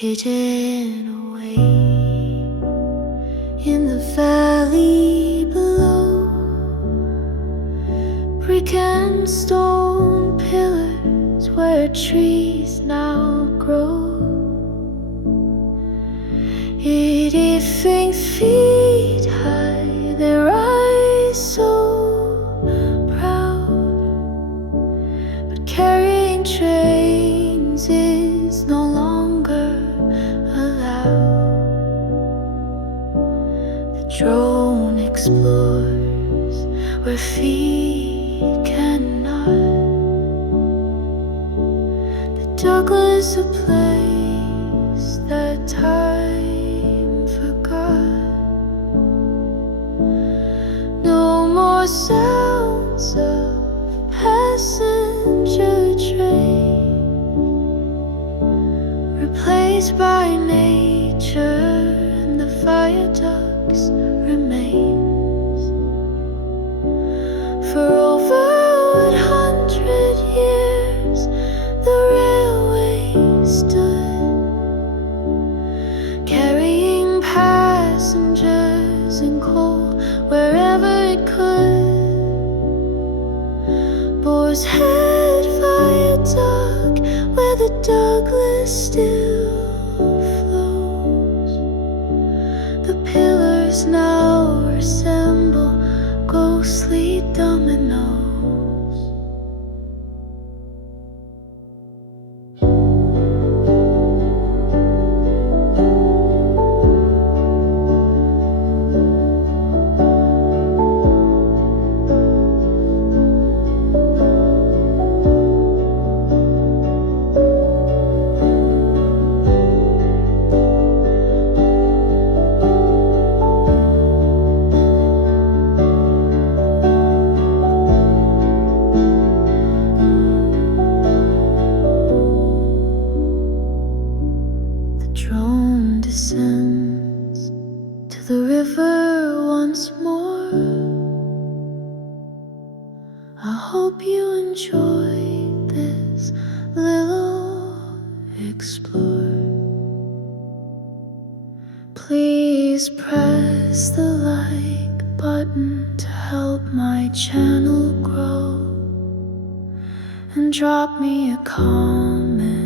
hidden away in the valley below. Brick and stone pillars where trees now grow. 80 feet high they rise so proud, but carrying trains is no longer allowed. The drone explores where feet cannot. The Douglas, a place that time forgot. No more sounds of passenger train, replaced by nature, and the viaducts remains. For over 100 years the railway stood, carrying passengers and coal wherever it could. Boars, Head-Haigh, where the Douglas still flows. The pillars now resemble ghostly dominoes. Drone descends to the river once more. I hope you enjoyed this little explore. Please press the like button to help my channel grow, and drop me a comment